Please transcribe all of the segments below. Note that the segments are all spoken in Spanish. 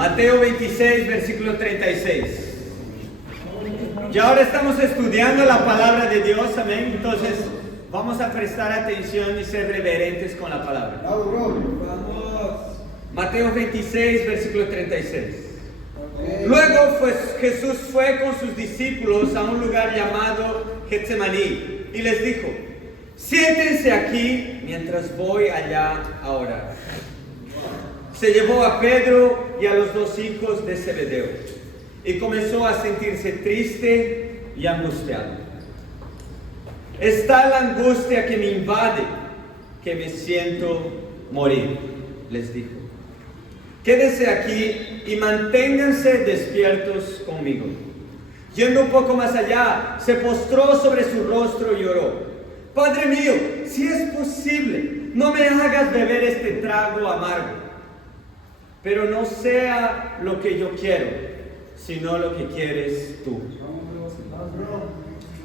Mateo 26, versículo 36. Y ahora estamos estudiando la palabra de Dios, amén. Entonces vamos a prestar atención y ser reverentes con la palabra. Mateo 26, versículo 36. Luego Jesús fue con sus discípulos a un lugar llamado Getsemaní y les dijo: siéntense aquí mientras voy allá a orar. Se llevó a Pedro y a los dos hijos de Zebedeo y comenzó a sentirse triste y angustiado. Está la angustia que me invade, que me siento morir, les dijo. Quédense aquí y manténganse despiertos conmigo. Yendo un poco más allá, se postró sobre su rostro y oró: Padre mío, si es posible, no me hagas beber este trago amargo, pero no sea lo que yo quiero, sino lo que quieres tú.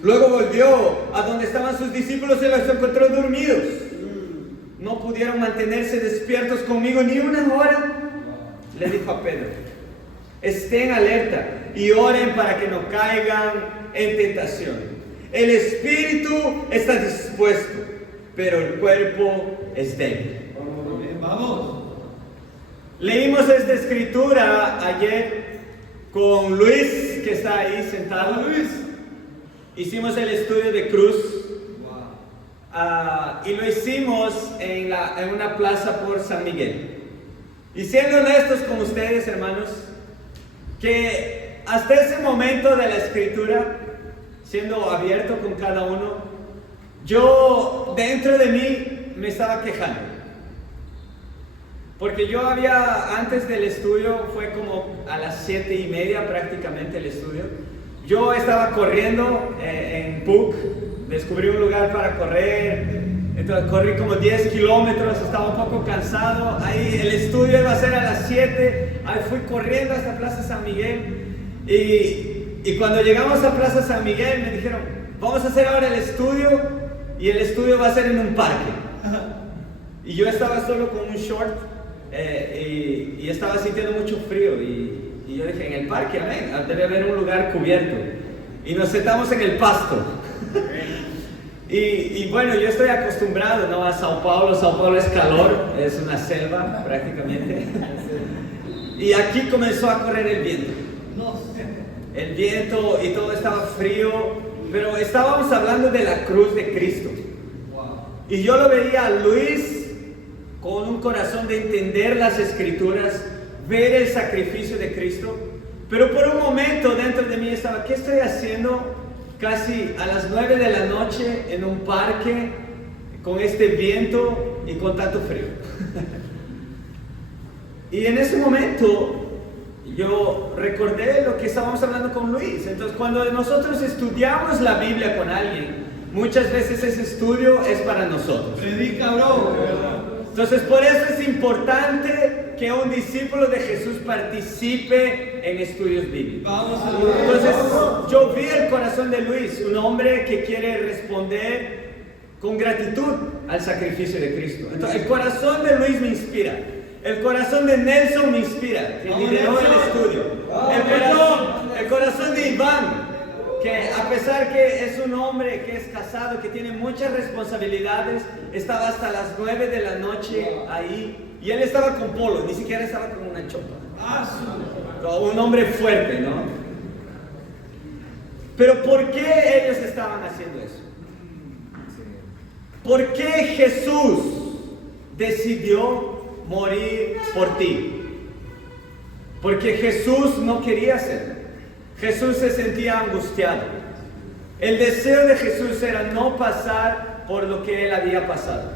Luego volvió a donde estaban sus discípulos y los encontró dormidos. No pudieron mantenerse despiertos conmigo ni una hora. Le dijo a Pedro: estén alerta y oren para que no caigan en tentación. El espíritu está dispuesto, pero el cuerpo es débil. Vamos. Leímos esta escritura ayer con Luis, que está ahí sentado. Luis. Hicimos el estudio de cruz. Y lo hicimos en una plaza por San Miguel. Y siendo honestos con ustedes, hermanos, que hasta ese momento de la escritura, siendo abierto con cada uno, yo dentro de mí me estaba quejando. Porque yo antes del estudio, fue como a las 7:30 prácticamente el estudio, yo estaba corriendo en PUC, descubrí un lugar para correr. Entonces corrí como 10 kilómetros, estaba un poco cansado. Ahí el estudio iba a ser a las 7. Ahí fui corriendo hasta Plaza San Miguel. Y cuando llegamos a Plaza San Miguel me dijeron: vamos a hacer ahora el estudio. Y el estudio va a ser en un parque. Y yo estaba solo con un short. Y estaba sintiendo mucho frío. Y yo dije: en el parque, amén, debe haber un lugar cubierto. Y nos sentamos en el pasto. Y bueno, yo estoy acostumbrado, ¿no?, a Sao Paulo. Sao Paulo es calor, es una selva prácticamente. Y aquí comenzó a correr el viento. El viento y todo estaba frío, pero estábamos hablando de la cruz de Cristo. Y yo lo veía a Luis con un corazón de entender las escrituras, ver el sacrificio de Cristo. Pero por un momento dentro de mí estaba: ¿qué estoy haciendo casi a las 9 de la noche en un parque con este viento y con tanto frío? Y en ese momento yo recordé lo que estábamos hablando con Luis. Entonces, cuando nosotros estudiamos la Biblia con alguien, muchas veces ese estudio es para nosotros. Predica, bro. Entonces, por eso es importante que un discípulo de Jesús participe en estudios bíblicos. Entonces, yo vi el corazón de Luis, un hombre que quiere responder con gratitud al sacrificio de Cristo. Entonces, el corazón de Luis me inspira. El corazón de Nelson me inspira, que lideró el estudio. El corazón de Iván, que a pesar que es un hombre que es casado, que tiene muchas responsabilidades, estaba hasta las 9 de la noche ahí. Y él estaba con polo, ni siquiera estaba con una chopa. Un hombre fuerte, ¿no? Pero ¿por qué ellos estaban haciendo eso? ¿Por qué Jesús decidió morir por ti? Porque Jesús no quería hacerlo. Jesús se sentía angustiado. El deseo de Jesús era no pasar por lo que él había pasado.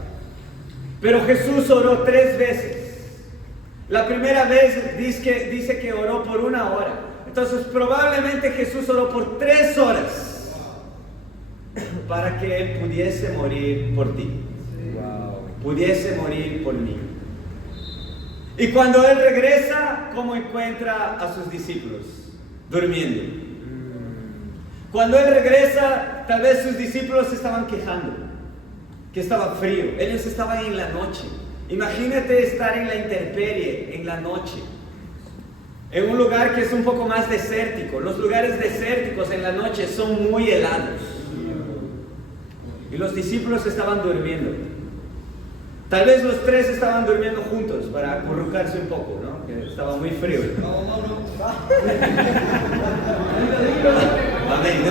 Pero Jesús oró 3 veces. La primera vez dice que oró por 1 hora. Entonces probablemente Jesús oró por 3 horas para que él pudiese morir por ti, pudiese morir por mí. Y cuando él regresa, ¿cómo encuentra a sus discípulos? Durmiendo. Cuando él regresa, tal vez sus discípulos se estaban quejando, que estaba frío. Ellos estaban en la noche. Imagínate estar en la intemperie en la noche. en un lugar que es un poco más desértico. Los lugares desérticos en la noche son muy helados. Y los discípulos estaban durmiendo. Tal vez los tres estaban durmiendo juntos para acurrucarse un poco, ¿no? Que estaba muy frío. Amén.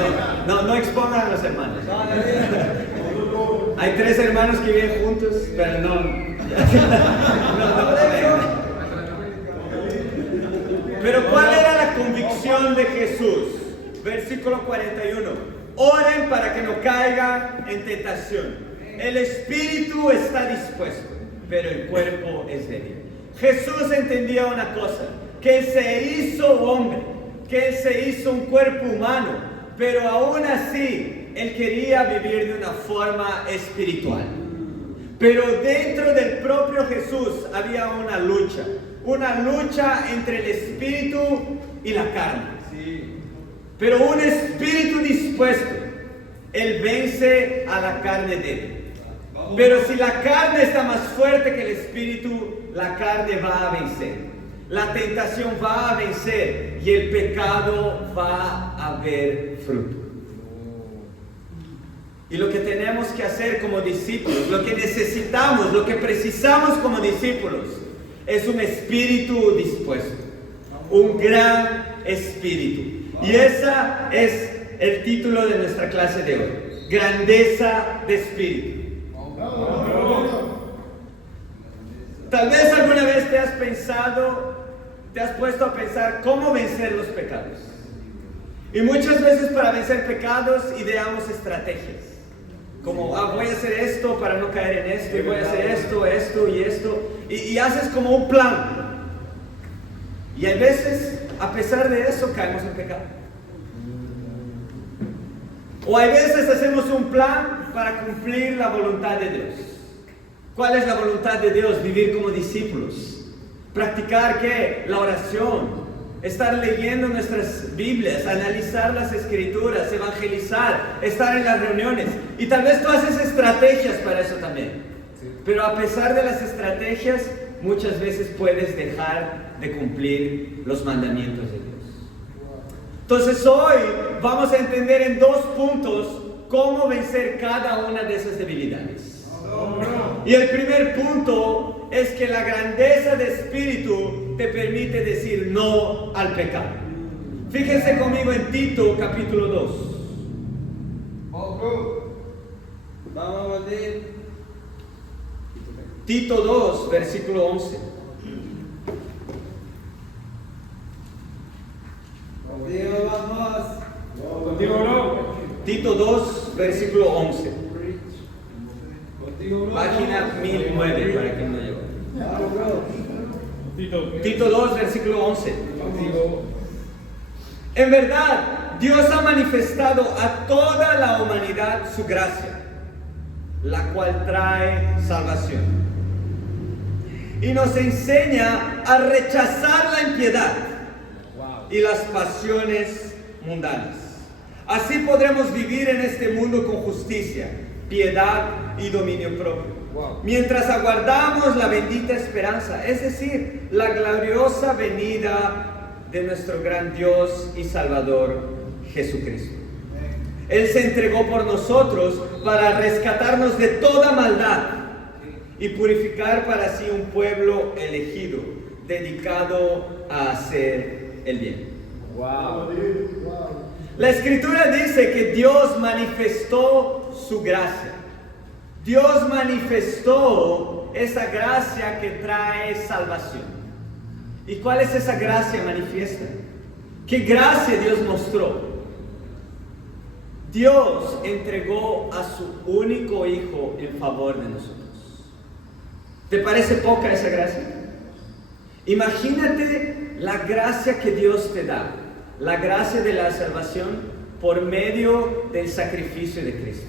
No expongan a los hermanos. Hay tres hermanos que viven juntos, pero no. Pero ¿cuál era la convicción de Jesús? Versículo 41. Oren para que no caigan en tentación. El espíritu está dispuesto, pero el cuerpo es débil. Jesús entendía una cosa, que Él se hizo hombre, que Él se hizo un cuerpo humano, pero aún así Él quería vivir de una forma espiritual. Pero dentro del propio Jesús había una lucha entre el espíritu y la carne. Pero un espíritu dispuesto, Él vence a la carne débil. Pero si la carne está más fuerte que el espíritu, la carne va a vencer. La tentación va a vencer y el pecado va a ver fruto. Y lo que tenemos que hacer como discípulos, lo que necesitamos, lo que precisamos como discípulos, es un espíritu dispuesto. Un gran espíritu. Y ese es el título de nuestra clase de hoy. Grandeza de espíritu. Tal vez alguna vez te has puesto a pensar cómo vencer los pecados. Y muchas veces para vencer pecados ideamos estrategias. Como, voy a hacer esto para no caer en esto, y voy a hacer esto y esto. Y haces como un plan. Y a veces, a pesar de eso, caemos en pecado. O a veces hacemos un plan para cumplir la voluntad de Dios. ¿Cuál es la voluntad de Dios? Vivir como discípulos. Practicar ¿qué? La oración. Estar leyendo nuestras Biblias, analizar las Escrituras, evangelizar, estar en las reuniones. Y tal vez tú haces estrategias para eso también. Pero a pesar de las estrategias, muchas veces puedes dejar de cumplir los mandamientos de Dios. Entonces hoy vamos a entender en 2 puntos cómo vencer cada una de esas debilidades. Y el primer punto es que la grandeza de espíritu te permite decir no al pecado. Fíjense conmigo en Tito capítulo 2. Vamos a leer Tito 2 versículo 11. Tito 2 versículo 11. Página 1009 para quien no llegó. Tito 2 versículo 11. En verdad, Dios ha manifestado a toda la humanidad su gracia, la cual trae salvación. Y nos enseña a rechazar la impiedad y las pasiones mundanas. Así podremos vivir en este mundo con justicia, piedad y dominio propio. Mientras aguardamos la bendita esperanza, es decir, la gloriosa venida de nuestro gran Dios y Salvador Jesucristo. Él se entregó por nosotros para rescatarnos de toda maldad y purificar para sí un pueblo elegido, dedicado a hacer el bien. La Escritura dice que Dios manifestó su gracia. Dios manifestó esa gracia que trae salvación. ¿Y cuál es esa gracia manifiesta? ¿Qué gracia Dios mostró? Dios entregó a su único Hijo en favor de nosotros. ¿Te parece poca esa gracia? Imagínate la gracia que Dios te da, la gracia de la salvación por medio del sacrificio de Cristo.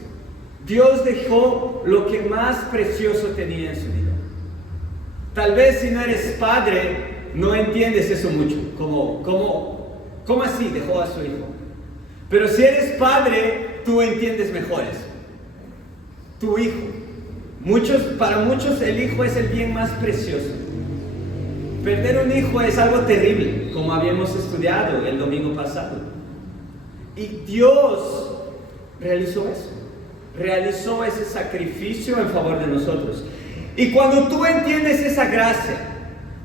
Dios dejó lo que más precioso tenía en su vida. Tal vez si no eres padre, no entiendes eso mucho. ¿Cómo así dejó a su hijo? Pero si eres padre, tú entiendes mejor eso. Tu hijo. Para muchos el hijo es el bien más precioso. Perder un hijo es algo terrible, como habíamos estudiado el domingo pasado. Y Dios realizó eso. Realizó ese sacrificio en favor de nosotros. Y cuando tú entiendes esa gracia,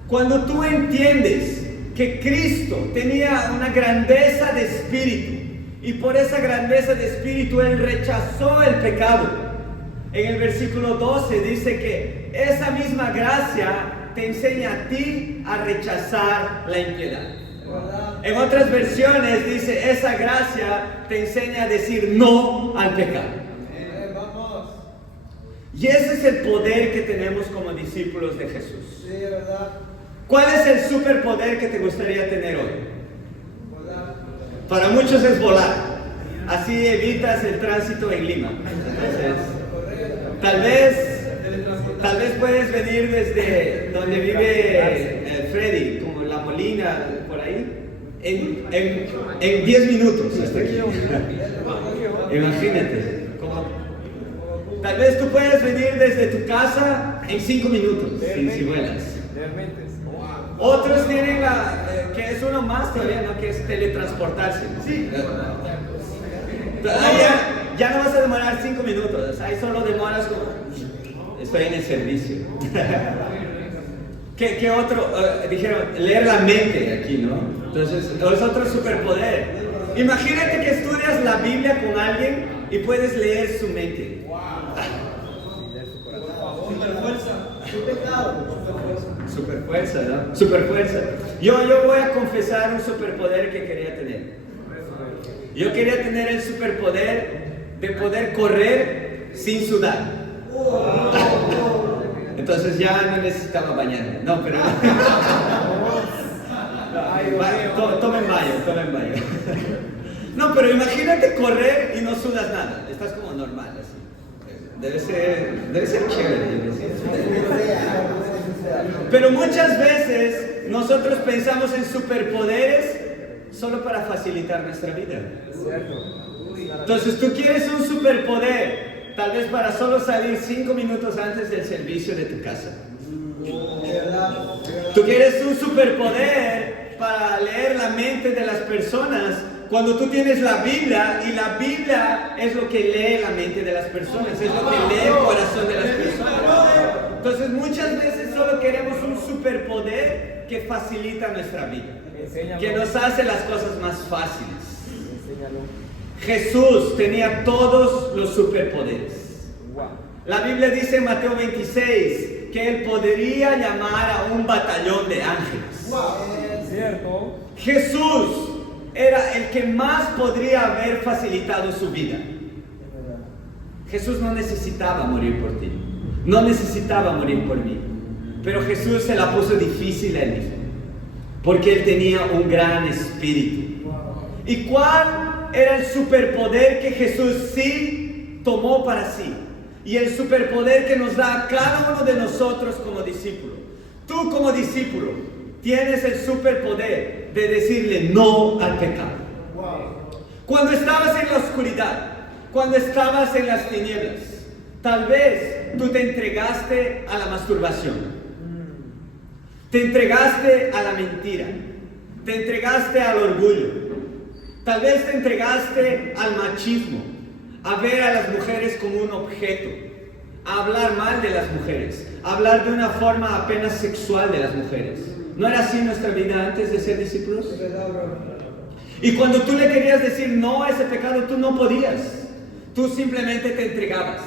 cuando tú entiendes que Cristo tenía una grandeza de espíritu, y por esa grandeza de espíritu Él rechazó el pecado. En el versículo 12 dice que esa misma gracia te enseña a ti a rechazar la impiedad. En otras versiones dice, esa gracia te enseña a decir no al pecado. Y ese es el poder que tenemos como discípulos de Jesús. ¿Cuál es el superpoder que te gustaría tener hoy? Para muchos es volar. Así evitas el tránsito en Lima. Entonces, tal vez puedes venir desde donde vive Freddy, como La Molina, por ahí, en 10 minutos hasta aquí. Imagínate. Tal vez tú puedes venir desde tu casa en 5 minutos, si vuelas. Otros tienen que es uno más todavía, ¿no? Que es teletransportarse. Sí. Ya no vas a demorar 5 minutos, ahí solo demoras como, estoy en el servicio. ¿Qué otro? Dijeron, leer la mente aquí, ¿no? Entonces, es otro superpoder. Imagínate que estudias la Biblia con alguien y puedes leer su mente. Superfuerza, ¿no? Superfuerza. Yo voy a confesar un superpoder que quería tener. Yo quería tener el superpoder de poder correr sin sudar. Entonces ya no necesitaba bañarme. No, pero... Tomen baño. No, pero imagínate correr y no sudas nada. Estás como normal, así. Debe ser chévere. Pero muchas veces nosotros pensamos en superpoderes solo para facilitar nuestra vida. Entonces tú quieres un superpoder, tal vez para solo salir 5 minutos antes del servicio de tu casa. Tú quieres un superpoder para leer la mente de las personas cuando tú tienes la Biblia, y la Biblia es lo que lee la mente de las personas, es lo que lee el corazón de las personas. Entonces muchas veces solo queremos un superpoder que facilita nuestra vida, que nos hace las cosas más fáciles. Jesús tenía todos los superpoderes. La Biblia dice en Mateo 26 que Él podría llamar a un batallón de ángeles. ¿Cierto? Jesús era el que más podría haber facilitado su vida. Jesús no necesitaba morir por ti, no necesitaba morir por mí, pero Jesús se la puso difícil a Él mismo, porque Él tenía un gran espíritu. ¿Y cuál era el superpoder que Jesús sí tomó para sí? Y el superpoder que nos da a cada uno de nosotros como discípulo. Tú como discípulo tienes el superpoder de decirle no al pecado. Cuando estabas en la oscuridad, cuando estabas en las tinieblas, tal vez tú te entregaste a la masturbación, te entregaste a la mentira, te entregaste al orgullo, tal vez te entregaste al machismo, a ver a las mujeres como un objeto, a hablar mal de las mujeres, a hablar de una forma apenas sexual de las mujeres. ¿No era así nuestra vida antes de ser discípulos? Y cuando tú le querías decir no a ese pecado, tú no podías. Tú simplemente te entregabas.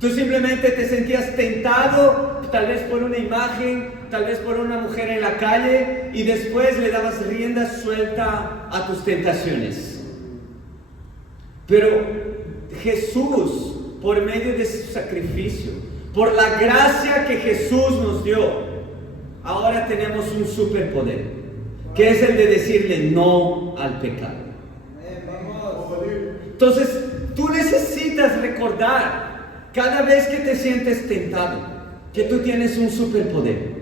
Tú simplemente te sentías tentado, tal vez por una imagen, tal vez por una mujer en la calle, y después le dabas rienda suelta a tus tentaciones. Pero Jesús, por medio de su sacrificio, por la gracia que Jesús nos dio, ahora tenemos un superpoder, que es el de decirle no al pecado. Entonces, tú necesitas recordar cada vez que te sientes tentado, que tú tienes un superpoder.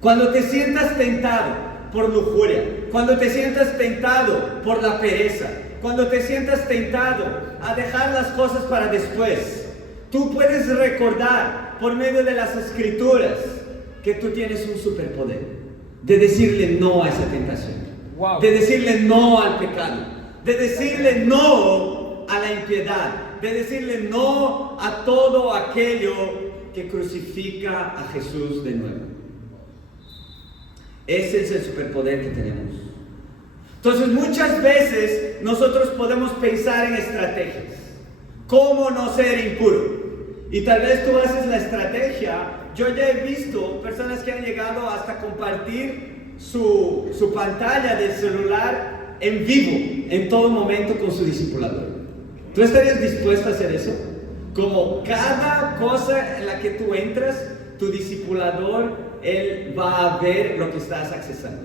Cuando te sientas tentado por lujuria, cuando te sientas tentado por la pereza, cuando te sientas tentado a dejar las cosas para después, tú puedes recordar por medio de las Escrituras que tú tienes un superpoder de decirle no a esa tentación, de decirle no al pecado, de decirle no a la impiedad, de decirle no a todo aquello que crucifica a Jesús de nuevo. Ese es el superpoder que tenemos. Entonces muchas veces nosotros podemos pensar en estrategias. ¿Cómo no ser impuro? Y tal vez tú haces la estrategia. Yo ya he visto personas que han llegado hasta compartir su pantalla del celular en vivo, en todo momento con su discipulador. ¿Tú estarías dispuesto a hacer eso? Como cada cosa en la que tú entras, tu discipulador, él va a ver lo que estás accesando.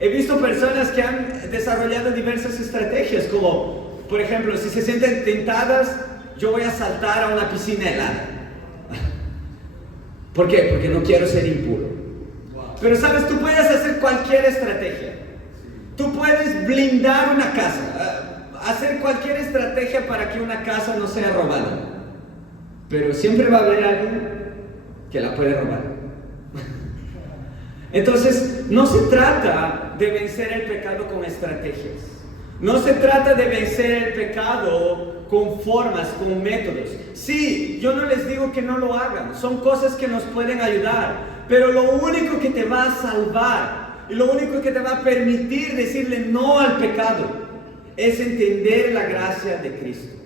He visto personas que han desarrollado diversas estrategias, como, por ejemplo, si se sienten tentadas, yo voy a saltar a una piscina helada. ¿Por qué? Porque no quiero ser impuro. Pero sabes, tú puedes hacer cualquier estrategia. Tú puedes blindar una casa, hacer cualquier estrategia para que una casa no sea robada. Pero siempre va a haber alguien que la puede robar. Entonces, no se trata de vencer el pecado con estrategias. No se trata de vencer el pecado con formas, con métodos. Sí, yo no les digo que no lo hagan. Son cosas que nos pueden ayudar. Pero lo único que te va a salvar y lo único que te va a permitir decirle no al pecado es entender la gracia de Cristo.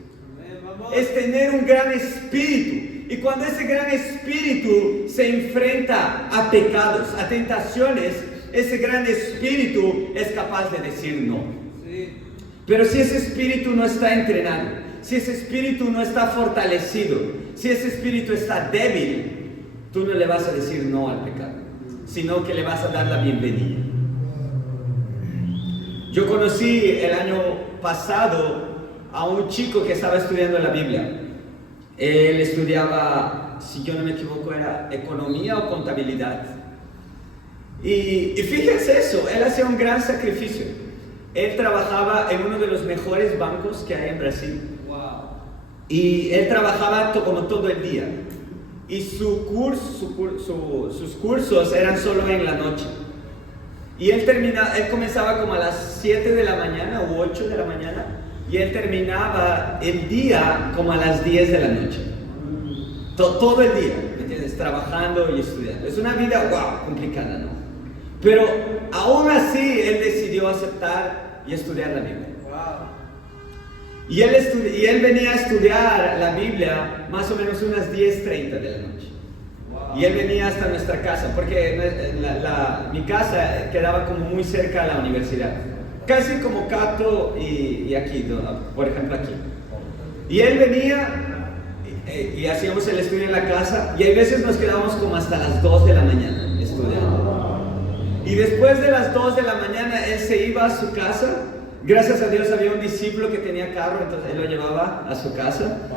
Es tener un gran espíritu. Y cuando ese gran espíritu se enfrenta a pecados, a tentaciones, ese gran espíritu es capaz de decir no. Sí. Pero si ese espíritu no está entrenado, si ese espíritu no está fortalecido, si ese espíritu está débil, tú no le vas a decir no al pecado, sino que le vas a dar la bienvenida. Yo conocí el año pasado a un chico que estaba estudiando la Biblia. Él estudiaba, si yo no me equivoco, era economía o contabilidad. Y fíjense eso, él hacía un gran sacrificio. Él trabajaba en uno de los mejores bancos que hay en Brasil. Wow. Y él trabajaba como todo el día. Y sus cursos eran solo en la noche. Y él comenzaba como a las 7 de la mañana u 8 de la mañana. Y él terminaba el día como a las 10 de la noche. Todo el día, ¿me entiendes? Trabajando y estudiando. Es una vida, complicada, ¿no? Pero aún así, él decidió aceptar y estudiar la Biblia. Y él venía a estudiar la Biblia más o menos unas 10:30 de la noche. Y él venía hasta nuestra casa, porque mi casa quedaba como muy cerca a la universidad. Casi como Cato y aquí, por ejemplo aquí. Y él venía y hacíamos el estudio en la casa y hay veces nos quedábamos como hasta las 2 de la mañana estudiando. Y después de las 2 de la mañana él se iba a su casa. Gracias a Dios había un discípulo que tenía carro, entonces él lo llevaba a su casa.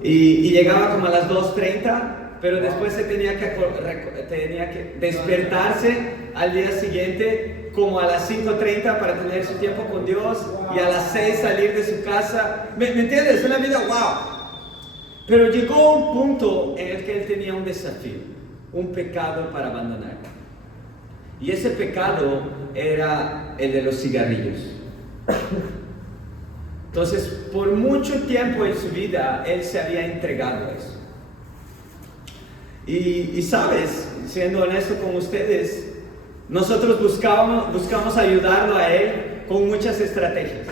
Y llegaba como a las 2:30, pero después se tenía que despertarse al día siguiente como a las 5:30 para tener su tiempo con Dios y a las 6 salir de su casa. ¿Me entiendes? Es una vida Pero llegó un punto en el que él tenía un desafío, un pecado para abandonar. Y ese pecado era el de los cigarrillos. Entonces, por mucho tiempo en su vida, él se había entregado a eso. Y sabes, siendo honesto con ustedes, nosotros buscamos ayudarlo a él con muchas estrategias.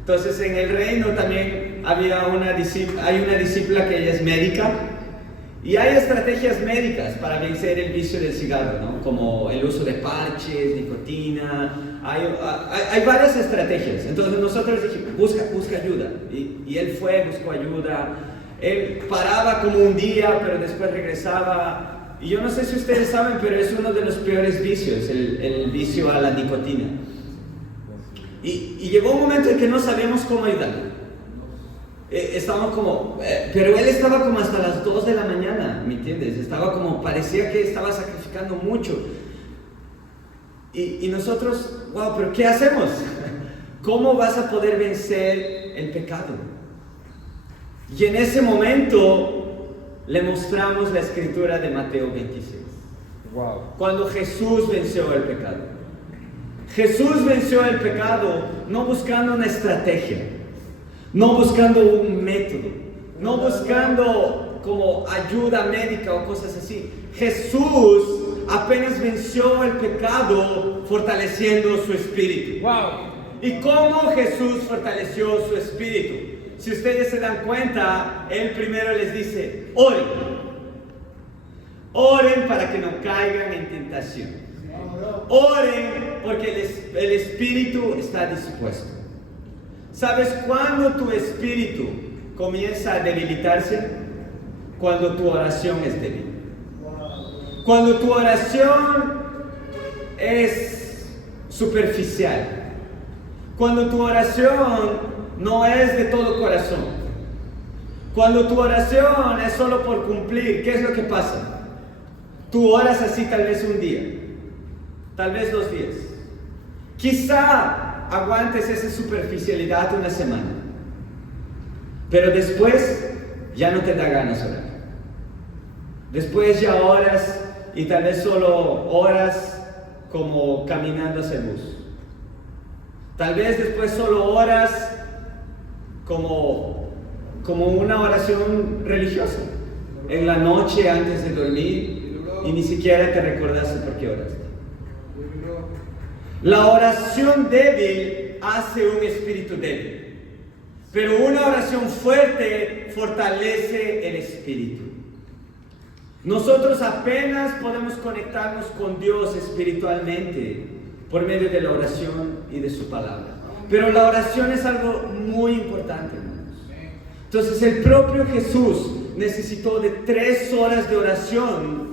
Entonces en el reino también hay una discípula que ella es médica y hay estrategias médicas para vencer el vicio del cigarro, ¿no? Como el uso de parches, nicotina, hay varias estrategias. Entonces nosotros dijimos, busca ayuda. Y él buscó ayuda. Él paraba como un día, pero después regresaba. Y yo no sé si ustedes saben, pero es uno de los peores vicios, el vicio a la nicotina. Y llegó un momento en que no sabíamos cómo ayudarle. Estábamos pero él estaba como hasta las 2 de la mañana, ¿me entiendes? Parecía que estaba sacrificando mucho. Y nosotros, pero ¿qué hacemos? ¿Cómo vas a poder vencer el pecado? Y en ese momento, le mostramos la escritura de Mateo 26. Wow. Cuando Jesús venció el pecado. Jesús venció el pecado no buscando una estrategia, no buscando un método, no buscando como ayuda médica o cosas así. Jesús apenas venció el pecado fortaleciendo su espíritu. Wow. ¿Y cómo Jesús fortaleció su espíritu? Si ustedes se dan cuenta, Él primero les dice, oren. Oren para que no caigan en tentación. Oren porque el espíritu está dispuesto. ¿Sabes cuándo tu espíritu comienza a debilitarse? Cuando tu oración es débil. Cuando tu oración es superficial. Cuando tu oración no es de todo corazón. Cuando tu oración es solo por cumplir, ¿qué es lo que pasa? Tú oras así tal vez un día, tal vez 2 días. Quizá aguantes esa superficialidad una semana, pero después ya no te da ganas de orar. Después ya oras y tal vez solo oras como caminando hacia el bus. Tal vez después solo oras como una oración religiosa en la noche antes de dormir y ni siquiera te recordaste por qué oraste. La oración débil hace un espíritu débil, pero una oración fuerte fortalece el espíritu. Nosotros apenas podemos conectarnos con Dios espiritualmente por medio de la oración y de su palabra. Pero la oración es algo muy importante, hermanos. Entonces el propio Jesús necesitó de 3 horas de oración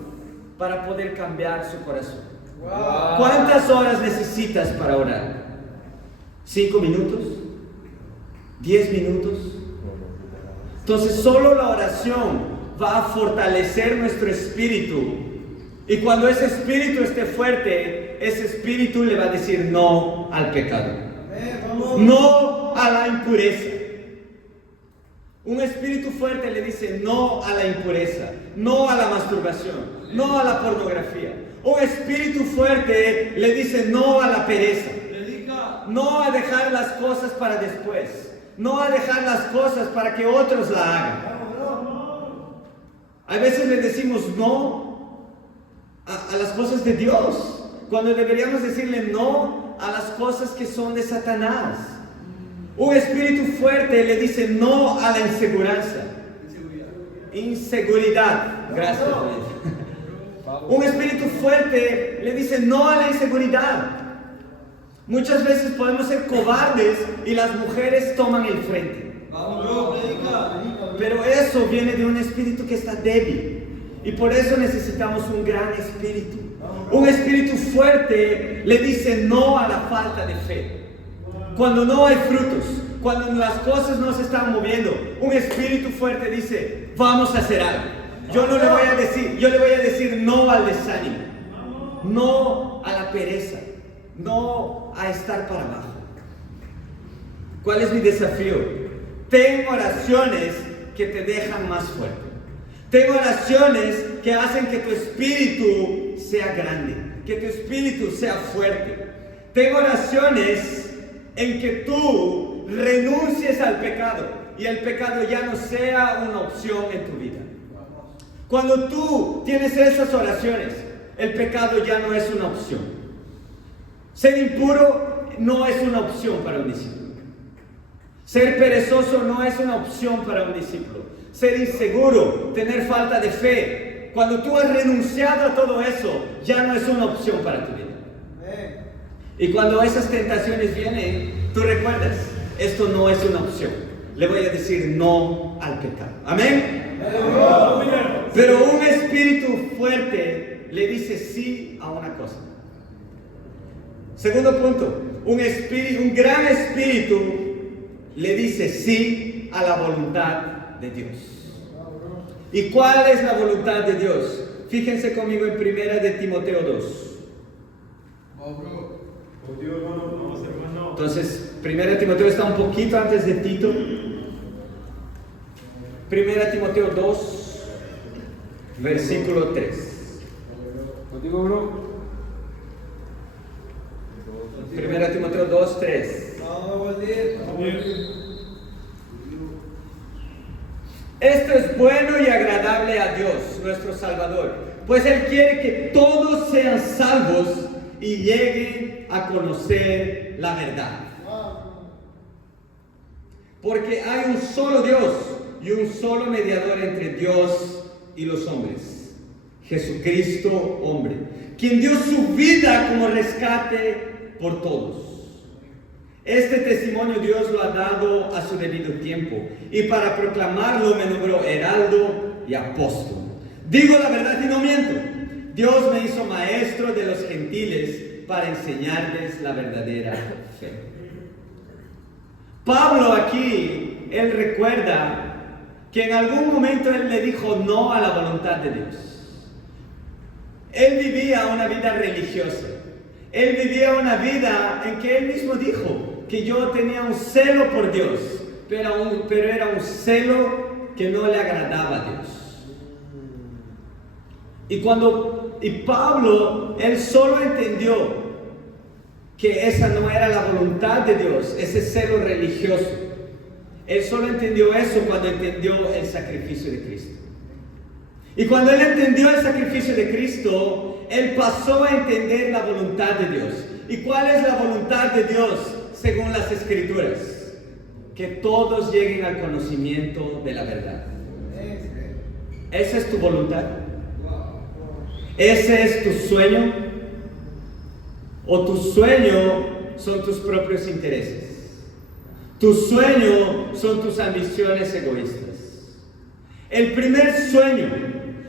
para poder cambiar su corazón. Wow. ¿Cuántas horas necesitas para orar? ¿5 minutos? ¿10 minutos? Entonces solo la oración va a fortalecer nuestro espíritu. Y cuando ese espíritu esté fuerte, ese espíritu le va a decir no al pecado, no a la impureza. Un espíritu fuerte le dice no a la impureza, no a la masturbación, no a la pornografía. Un espíritu fuerte le dice no a la pereza, no a dejar las cosas para después, no a dejar las cosas para que otros la hagan. A veces le decimos no a las cosas de Dios, cuando deberíamos decirle no a las cosas que son de Satanás. Un espíritu fuerte le dice no a la inseguridad. Gracias. Un espíritu fuerte le dice no a la inseguridad. Muchas veces podemos ser cobardes y las mujeres toman el frente. Pero eso viene de un espíritu que está débil. Y por eso necesitamos un gran espíritu. Un espíritu fuerte le dice no a la falta de fe. Cuando no hay frutos, cuando las cosas no se están moviendo, un espíritu fuerte dice, vamos a hacer algo. Yo le voy a decir no al desánimo, no a la pereza, no a estar para abajo. ¿Cuál es mi desafío? Ten oraciones que te dejan más fuerte. Ten oraciones que hacen que tu espíritu sea grande, que tu espíritu sea fuerte. Ten oraciones en que tú renuncies al pecado y el pecado ya no sea una opción en tu vida. Cuando tú tienes esas oraciones, el pecado ya no es una opción. Ser impuro no es una opción para un discípulo. Ser perezoso no es una opción para un discípulo. Ser inseguro, tener falta de fe, cuando tú has renunciado a todo eso, ya no es una opción para tu vida. Y cuando esas tentaciones vienen, tú recuerdas, esto no es una opción. Le voy a decir no al pecado. ¿Amén? Pero un espíritu fuerte le dice sí a una cosa. Segundo punto, un gran espíritu le dice sí a la voluntad de Dios. ¿Y cuál es la voluntad de Dios? Fíjense conmigo en 1 de Timoteo 2. Entonces, 1 Timoteo está un poquito antes de Tito. 1 Timoteo 2. versículo 3. Contigo, bro. 1 Timoteo 2, 3. Esto es bueno y agradable a Dios, nuestro Salvador, pues Él quiere que todos sean salvos y lleguen a conocer la verdad. Porque hay un solo Dios y un solo mediador entre Dios y los hombres, Jesucristo, hombre, quien dio su vida como rescate por todos. Este testimonio Dios lo ha dado a su debido tiempo, y para proclamarlo me nombró heraldo y apóstol. Digo la verdad y no miento. Dios me hizo maestro de los gentiles para enseñarles la verdadera fe. Pablo aquí, él recuerda que en algún momento él le dijo no a la voluntad de Dios. Él vivía una vida religiosa. Él vivía una vida en que él mismo dijo que yo tenía un celo por Dios, pero era un celo que no le agradaba a Dios. Y Pablo, él solo entendió que esa no era la voluntad de Dios, ese celo religioso. Él solo entendió eso cuando entendió el sacrificio de Cristo. Y cuando él entendió el sacrificio de Cristo, él pasó a entender la voluntad de Dios. ¿Y cuál es la voluntad de Dios según las Escrituras? Que todos lleguen al conocimiento de la verdad. ¿Esa es tu voluntad? ¿Ese es tu sueño? ¿O tu sueño son tus propios intereses? Tu sueño son tus ambiciones egoístas. El primer sueño,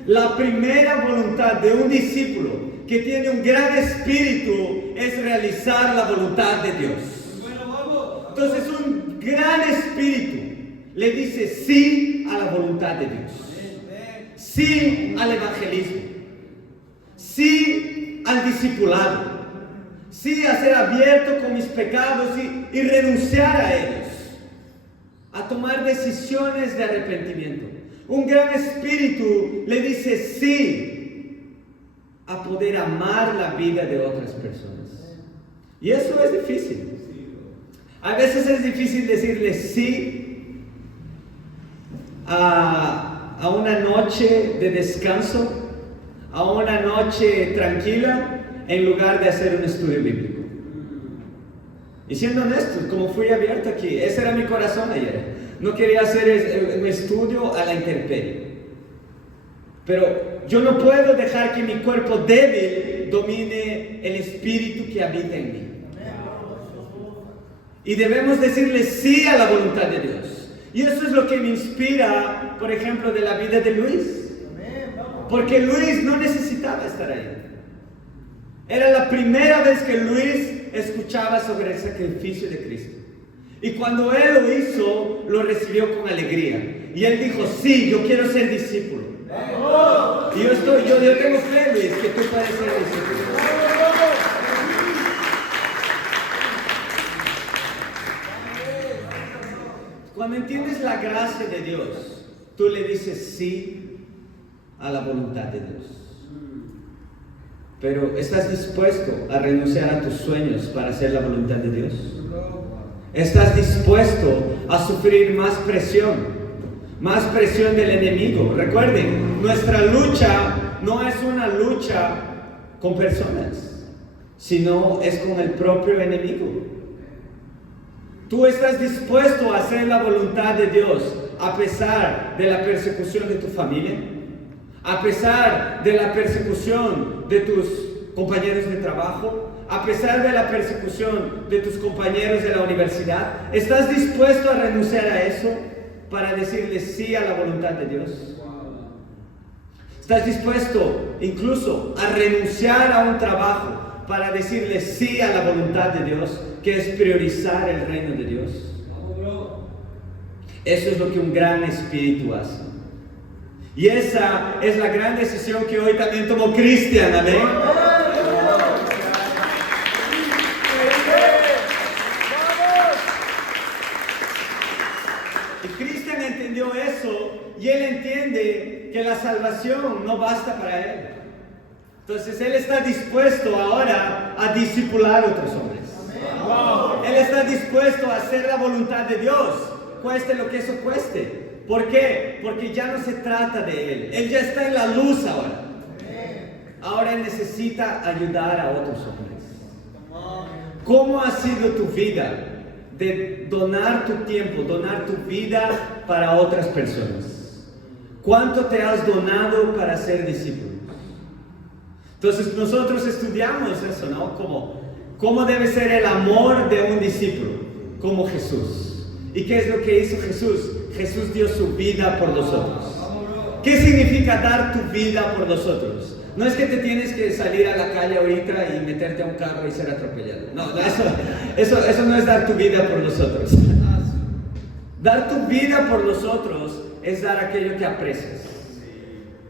la primera voluntad de un discípulo que tiene un gran espíritu es realizar la voluntad de Dios. Entonces un gran espíritu le dice sí a la voluntad de Dios, sí al evangelismo, sí al discipulado, sí a ser abierto con mis pecados y renunciar a ellos, a tomar decisiones de arrepentimiento. Un gran espíritu le dice sí a poder amar la vida de otras personas. Y eso es difícil. A veces es difícil decirle sí a una noche de descanso, a una noche tranquila, en lugar de hacer un estudio bíblico. Y siendo honestos, como fui abierto aquí, ese era mi corazón ayer. No quería hacer un estudio a la intemperie. Pero yo no puedo dejar que mi cuerpo débil domine el espíritu que habita en mí. Y debemos decirle sí a la voluntad de Dios. Y eso es lo que me inspira, por ejemplo, de la vida de Luis. Porque Luis no necesitaba estar ahí. Era la primera vez que Luis escuchaba sobre el sacrificio de Cristo. Y cuando él lo hizo, lo recibió con alegría. Y él dijo, sí, yo quiero ser discípulo. Y yo tengo fe, Luis, que tú puedes ser discípulo. Cuando entiendes la gracia de Dios, tú le dices sí a la voluntad de Dios. Pero ¿estás dispuesto a renunciar a tus sueños para hacer la voluntad de Dios? ¿Estás dispuesto a sufrir más presión del enemigo? Recuerden, nuestra lucha no es una lucha con personas, sino es con el propio enemigo. ¿Tú estás dispuesto a hacer la voluntad de Dios a pesar de la persecución de tu familia? A pesar de la persecución de tus compañeros de trabajo, a pesar de la persecución de tus compañeros de la universidad, ¿estás dispuesto a renunciar a eso para decirle sí a la voluntad de Dios? ¿Estás dispuesto incluso a renunciar a un trabajo para decirle sí a la voluntad de Dios, que es priorizar el reino de Dios? Eso es lo que un gran espíritu hace. Y esa es la gran decisión que hoy también tomó Cristian, amén. Y Cristian entendió eso y él entiende que la salvación no basta para él. Entonces él está dispuesto ahora a discipular a otros hombres. Wow. Él está dispuesto a hacer la voluntad de Dios, cueste lo que eso cueste. ¿Por qué? Porque ya no se trata de él. Él ya está en la luz ahora. Ahora él necesita ayudar a otros hombres. ¿Cómo ha sido tu vida de donar tu tiempo, donar tu vida para otras personas? ¿Cuánto te has donado para ser discípulo? Entonces nosotros estudiamos eso, ¿no? ¿Cómo debe ser el amor de un discípulo? Como Jesús. ¿Y qué es lo que hizo Jesús? Jesús dio su vida por nosotros. ¿Qué significa dar tu vida por nosotros? No es que te tienes que salir a la calle ahorita y meterte a un carro y ser atropellado. No, eso no es dar tu vida por nosotros. Dar tu vida por nosotros es dar aquello que aprecias.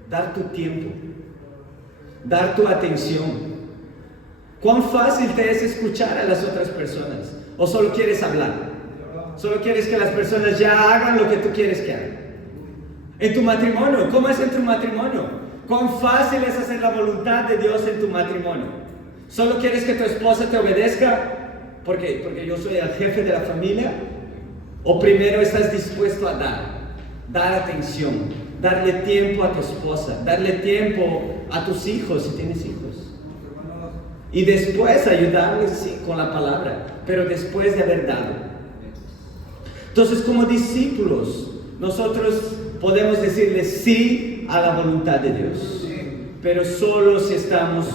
Dar tu tiempo. Dar tu atención. ¿Cuán fácil te es escuchar a las otras personas? ¿O solo quieres hablar? ¿Solo quieres que las personas ya hagan lo que tú quieres que hagan? En tu matrimonio, ¿cómo es en tu matrimonio? ¿Cuán fácil es hacer la voluntad de Dios en tu matrimonio? ¿Solo quieres que tu esposa te obedezca porque yo soy el jefe de la familia? ¿O primero estás dispuesto a dar atención, darle tiempo a tu esposa, darle tiempo a tus hijos si tienes hijos? Y después ayudarles, sí, con la palabra, pero después de haber dado. Entonces, como discípulos, nosotros podemos decirle sí a la voluntad de Dios, pero solo si estamos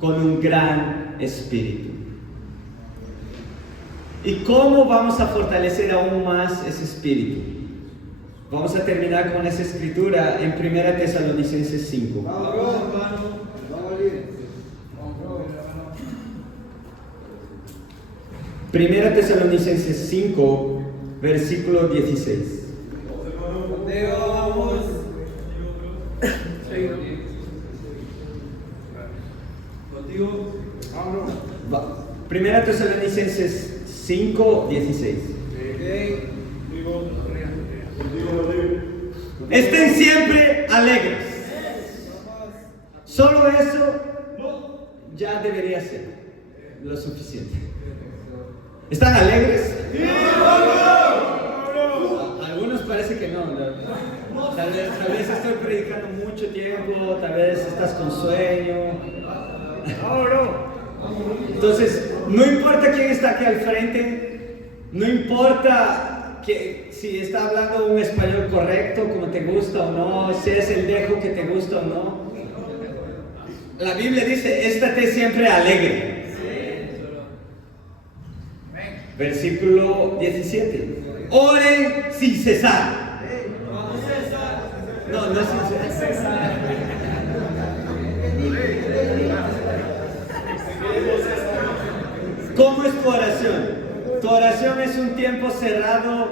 con un gran espíritu. ¿Y cómo vamos a fortalecer aún más ese espíritu? Vamos a terminar con esa escritura en 1 Tesalonicenses 5. 1 Tesalonicenses 5, versículo 16. Primera Tesalonicenses 5, 16. Estén siempre alegres. Solo eso ya debería ser lo suficiente. ¿Están alegres? Algunos parece que no. Tal vez estoy predicando mucho tiempo, tal vez estás con sueño. Entonces, no importa quién está aquí al frente, no importa si está hablando un español correcto, como te gusta o no, si es el dejo que te gusta o no. La Biblia dice, estate siempre alegre. Versículo 17. Oren sin cesar. No sin cesar. ¿Cómo es tu oración? Tu oración es un tiempo cerrado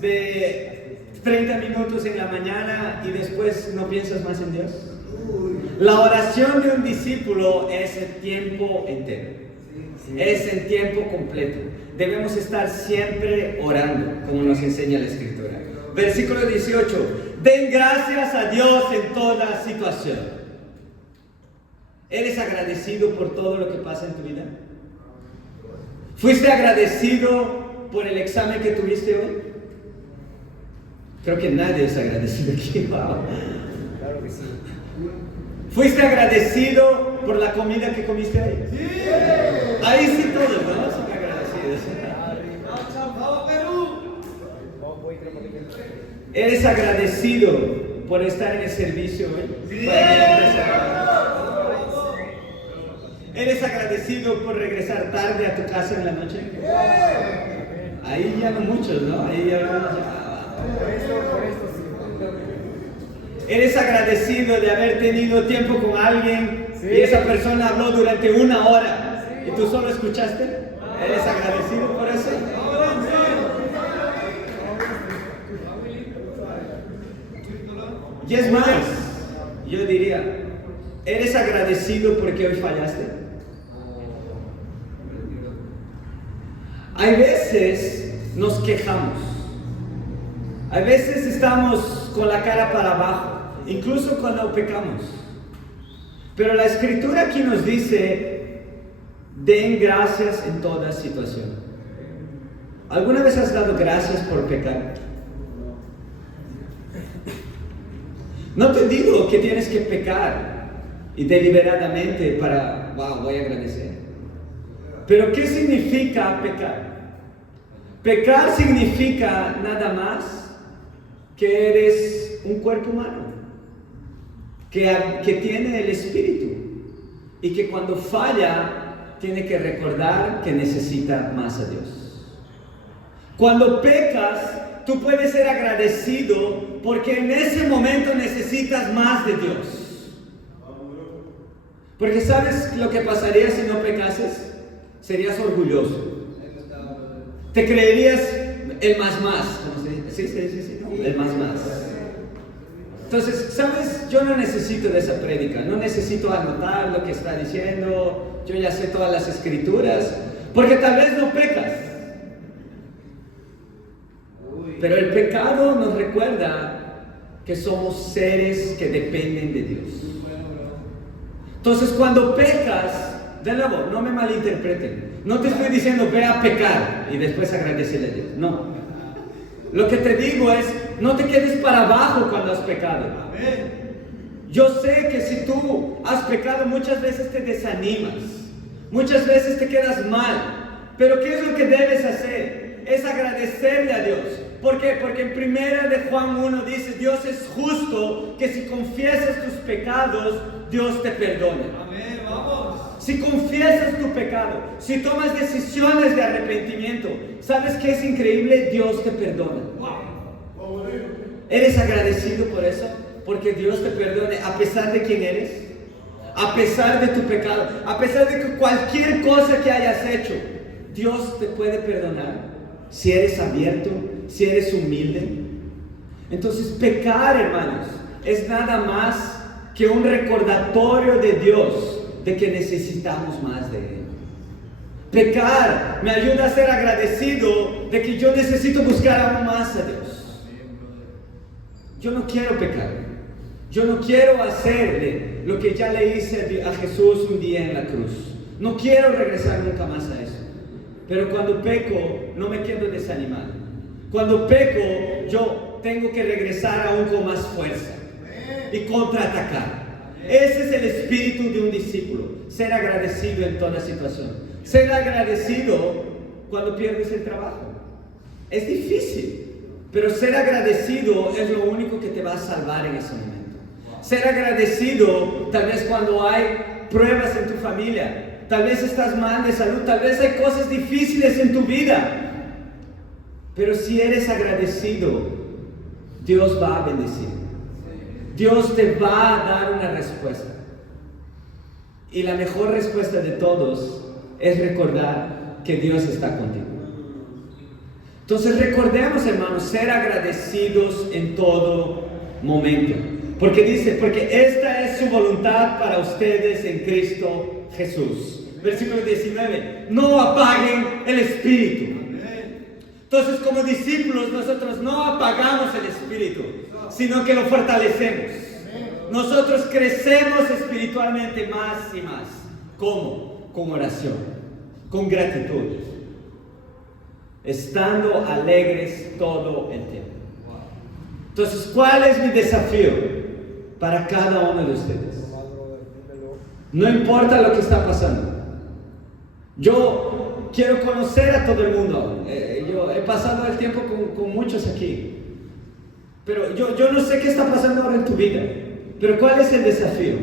de 30 minutos en la mañana y después no piensas más en Dios. La oración de un discípulo es el tiempo entero. Es el tiempo completo. Debemos estar siempre orando, como nos enseña la Escritura. Versículo 18. Den gracias a Dios en toda situación. ¿Eres agradecido por todo lo que pasa en tu vida? ¿Fuiste agradecido por el examen que tuviste hoy? Creo que nadie es agradecido aquí. Wow. Claro que sí. ¿Fuiste agradecido por la comida que comiste hoy? Sí. Ahí sí todos, ¿no? Son agradecidos. ¿Eres agradecido por estar en el servicio hoy? Sí. ¿Eres agradecido por regresar tarde a tu casa en la noche? Ahí ya no muchos, ¿no? Ahí ya algunos. Por esto sí. ¿Eres agradecido de haber tenido tiempo con alguien y esa persona habló durante 1 hora y tú solo escuchaste? ¿Eres agradecido por eso? Y es más, yo diría, ¿eres agradecido porque hoy fallaste? Hay veces nos quejamos A veces estamos con la cara para abajo, incluso cuando pecamos. Pero la Escritura aquí nos dice, den gracias en toda situación. ¿Alguna vez has dado gracias por pecar? No te digo que tienes que pecar y deliberadamente para, voy a agradecer. Pero ¿qué significa pecar? Pecar significa nada más que eres un cuerpo humano, que tiene el espíritu y que cuando falla tiene que recordar que necesita más a Dios. Cuando pecas, tú puedes ser agradecido porque en ese momento necesitas más de Dios. Porque ¿sabes lo que pasaría si no pecases? Serías orgulloso. Te creerías el más. ¿Cómo se dice? Sí, ¿no? El más. Entonces, ¿sabes? Yo no necesito de esa prédica. No necesito anotar lo que está diciendo. Yo ya sé todas las escrituras. Porque tal vez no pecas. Pero el pecado nos recuerda que somos seres que dependen de Dios. Entonces, cuando pecas, de nuevo, no me malinterpreten. No te estoy diciendo ve a pecar y después agradecerle a Dios. No. Lo que te digo es, no te quedes para abajo cuando has pecado. Yo sé que si tú has pecado, muchas veces te desanimas. Muchas veces te quedas mal. Pero ¿qué es lo que debes hacer? Es agradecerle a Dios. ¿Por qué? Porque en 1 de Juan 1 dice, Dios es justo que si confiesas tus pecados, Dios te perdone. Amén, vamos. Si confiesas tu pecado, si tomas decisiones de arrepentimiento, ¿sabes qué es increíble? Dios te perdona. ¿Eres agradecido por eso? Porque Dios te perdone a pesar de quién eres, a pesar de tu pecado, a pesar de que cualquier cosa que hayas hecho, Dios te puede perdonar si eres abierto, si eres humilde. Entonces pecar, hermanos, es nada más que un recordatorio de Dios de que necesitamos más de Él. Pecar me ayuda a ser agradecido de que yo necesito buscar aún más a Dios. Yo no quiero pecar. Yo no quiero hacerle lo que ya le hice a Jesús un día en la cruz. No quiero regresar nunca más a eso. Pero cuando peco, no me quedo desanimado. Cuando peco, yo tengo que regresar aún con más fuerza y contraatacar. Ese es el espíritu de un discípulo, ser agradecido en toda situación. Ser agradecido cuando pierdes el trabajo. Es difícil, pero ser agradecido es lo único que te va a salvar en ese momento. Ser agradecido tal vez cuando hay pruebas en tu familia, tal vez estás mal de salud, tal vez hay cosas difíciles en tu vida. Pero si eres agradecido, Dios va a bendecir. Dios te va a dar una respuesta. Y la mejor respuesta de todos es recordar que Dios está contigo. Entonces recordemos, hermanos, ser agradecidos en todo momento. Porque dice, porque esta es su voluntad para ustedes en Cristo Jesús. Versículo 19, no apaguen el espíritu. Entonces, como discípulos, nosotros no apagamos el espíritu, sino que lo fortalecemos. Nosotros crecemos espiritualmente más y más. ¿Cómo? Con oración, con gratitud, estando alegres todo el tiempo. Entonces, ¿cuál es mi desafío para cada uno de ustedes? No importa lo que está pasando. Yo quiero conocer a todo el mundo. Yo he pasado el tiempo con muchos aquí. Pero yo no sé qué está pasando ahora en tu vida. Pero ¿cuál es el desafío?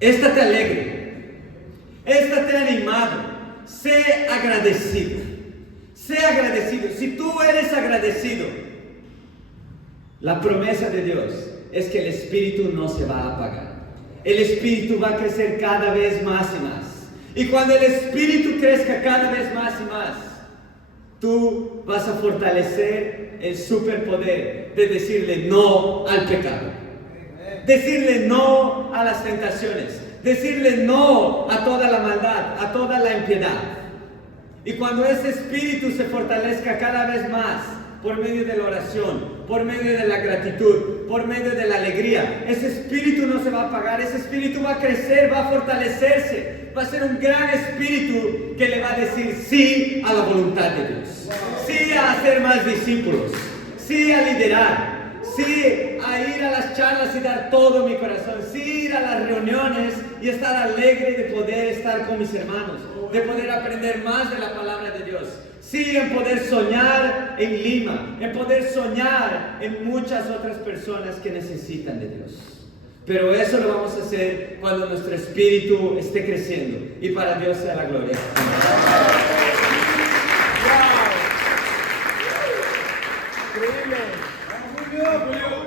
Estate alegre. Estate animado. Sé agradecido. Sé agradecido. Si tú eres agradecido, la promesa de Dios es que el espíritu no se va a apagar. El espíritu va a crecer cada vez más y más. Y cuando el espíritu crezca cada vez más y más, tú vas a fortalecer el superpoder de decirle no al pecado. Decirle no a las tentaciones. Decirle no a toda la maldad, a toda la impiedad. Y cuando ese espíritu se fortalezca cada vez más, por medio de la oración, por medio de la gratitud, por medio de la alegría. Ese espíritu no se va a apagar, ese espíritu va a crecer, va a fortalecerse, va a ser un gran espíritu que le va a decir sí a la voluntad de Dios, sí a hacer más discípulos, sí a liderar, sí a ir a las charlas y dar todo mi corazón, sí ir a las reuniones y estar alegre de poder estar con mis hermanos, de poder aprender más de la palabra de Dios. Sí, en poder soñar en Lima, en poder soñar en muchas otras personas que necesitan de Dios. Pero eso lo vamos a hacer cuando nuestro espíritu esté creciendo. Y para Dios sea la gloria. Increíble. Vamos, Julio.